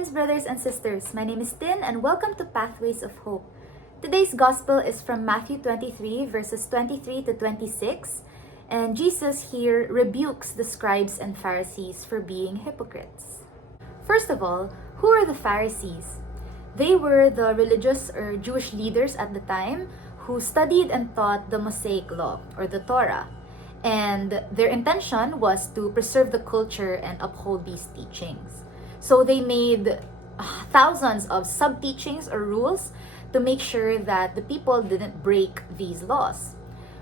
friends, brothers, and sisters. My name is Tin, and welcome to Pathways of Hope. Today's gospel is from Matthew 23, verses 23 to 26, and Jesus here rebukes the scribes and Pharisees for being hypocrites. First of all, who are the Pharisees? They were the religious or Jewish leaders at the time who studied and taught the Mosaic law, or the Torah, and their intention was to preserve the culture and uphold these teachings. So they made thousands of sub-teachings or rules to make sure that the people didn't break these laws.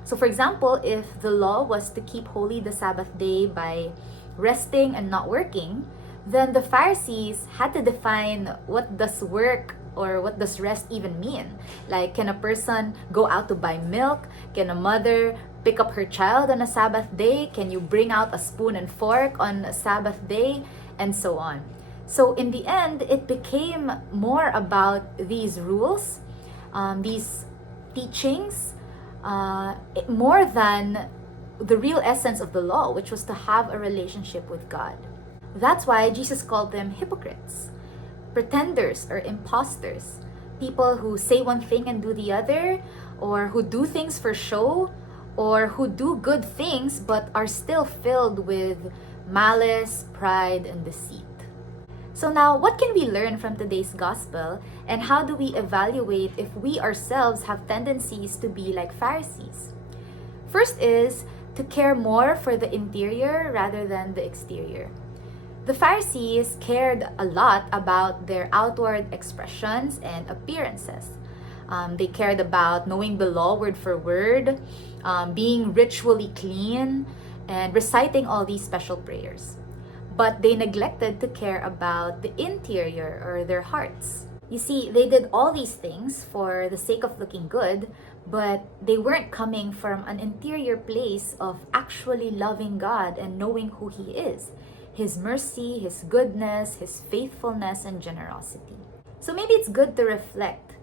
So for example, if the law was to keep holy the Sabbath day by resting and not working, then the Pharisees had to define what does work or what does rest even mean. Like, can a person go out to buy milk? Can a mother pick up her child on a Sabbath day? Can you bring out a spoon and fork on a Sabbath day? And so on. So in the end, it became more about these rules, these teachings, more than the real essence of the law, which was to have a relationship with God. That's why Jesus called them hypocrites, pretenders or imposters, people who say one thing and do the other, or who do things for show, or who do good things but are still filled with malice, pride, and deceit. So now, what can we learn from today's gospel, and how do we evaluate if we ourselves have tendencies to be like Pharisees? First is to care more for the interior rather than the exterior. The Pharisees cared a lot about their outward expressions and appearances. They cared about knowing the law word for word, being ritually clean, and reciting all these special prayers. But they neglected to care about the interior or their hearts. You see, they did all these things for the sake of looking good, but they weren't coming from an interior place of actually loving God and knowing who He is, His mercy, His goodness, His faithfulness, and generosity. So maybe it's good to reflect.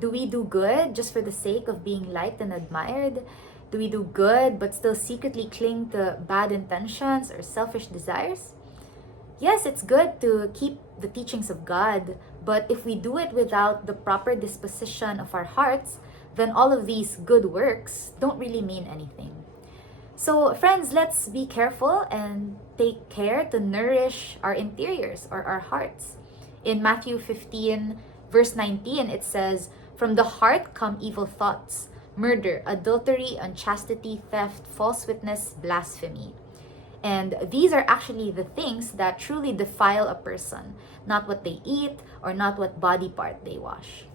Do we do good just for the sake of being liked and admired? Do we do good but still secretly cling to bad intentions or selfish desires? Yes, it's good to keep the teachings of God, but if we do it without the proper disposition of our hearts, then all of these good works don't really mean anything. So friends, let's be careful and take care to nourish our interiors or our hearts. In Matthew 15, verse 19, it says, "From the heart come evil thoughts, murder, adultery, unchastity, theft, false witness, blasphemy." And these are actually the things that truly defile a person, not what they eat or not what body part they wash.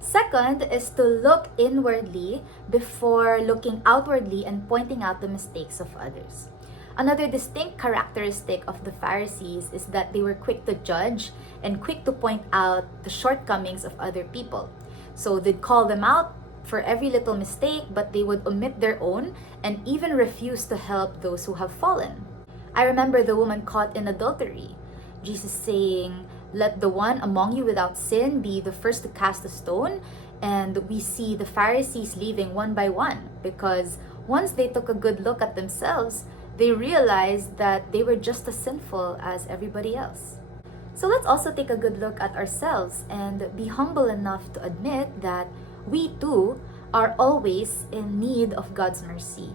Second is to look inwardly before looking outwardly and pointing out the mistakes of others. Another distinct characteristic of the Pharisees is that they were quick to judge and quick to point out the shortcomings of other people. So they'd call them out for every little mistake, but they would omit their own and even refuse to help those who have fallen. I remember the woman caught in adultery. Jesus saying, "Let the one among you without sin be the first to cast a stone." And we see the Pharisees leaving one by one because once they took a good look at themselves, they realized that they were just as sinful as everybody else. So let's also take a good look at ourselves and be humble enough to admit that we too are always in need of God's mercy.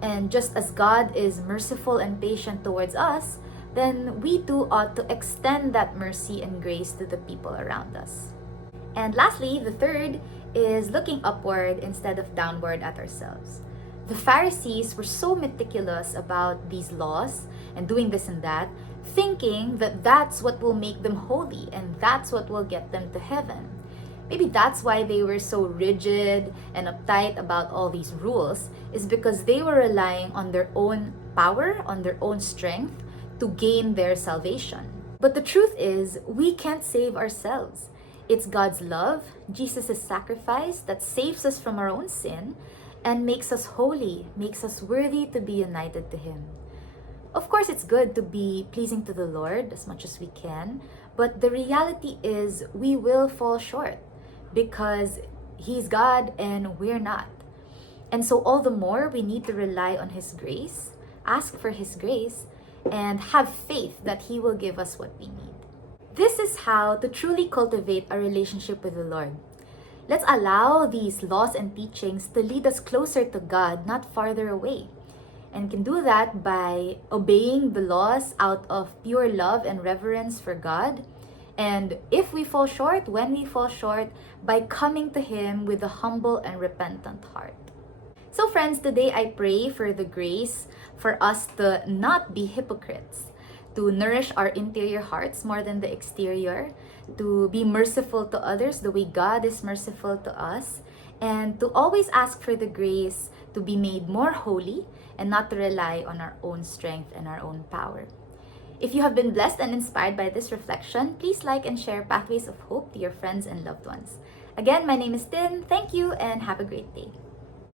And just as God is merciful and patient towards us, then we too ought to extend that mercy and grace to the people around us. And lastly, the third is looking upward instead of downward at ourselves. The Pharisees were so meticulous about these laws and doing this and that, thinking that that's what will make them holy and that's what will get them to heaven. Maybe that's why they were so rigid and uptight about all these rules, is because they were relying on their own power, on their own strength to gain their salvation. But the truth is, we can't save ourselves. It's God's love, Jesus' sacrifice, that saves us from our own sin and makes us holy, makes us worthy to be united to Him. Of course, it's good to be pleasing to the Lord as much as we can, but the reality is we will fall short because He's God and we're not. And so all the more we need to rely on His grace, ask for His grace, and have faith that He will give us what we need. This is how to truly cultivate a relationship with the Lord. Let's allow these laws and teachings to lead us closer to God, not farther away. And can do that by obeying the laws out of pure love and reverence for God. And if we fall short, when we fall short, by coming to Him with a humble and repentant heart. So friends, today I pray for the grace for us to not be hypocrites, to nourish our interior hearts more than the exterior, to be merciful to others the way God is merciful to us, and to always ask for the grace to be made more holy and not to rely on our own strength and our own power. If you have been blessed and inspired by this reflection, please like and share Pathways of Hope to your friends and loved ones. Again, my name is Tin. Thank you and have a great day.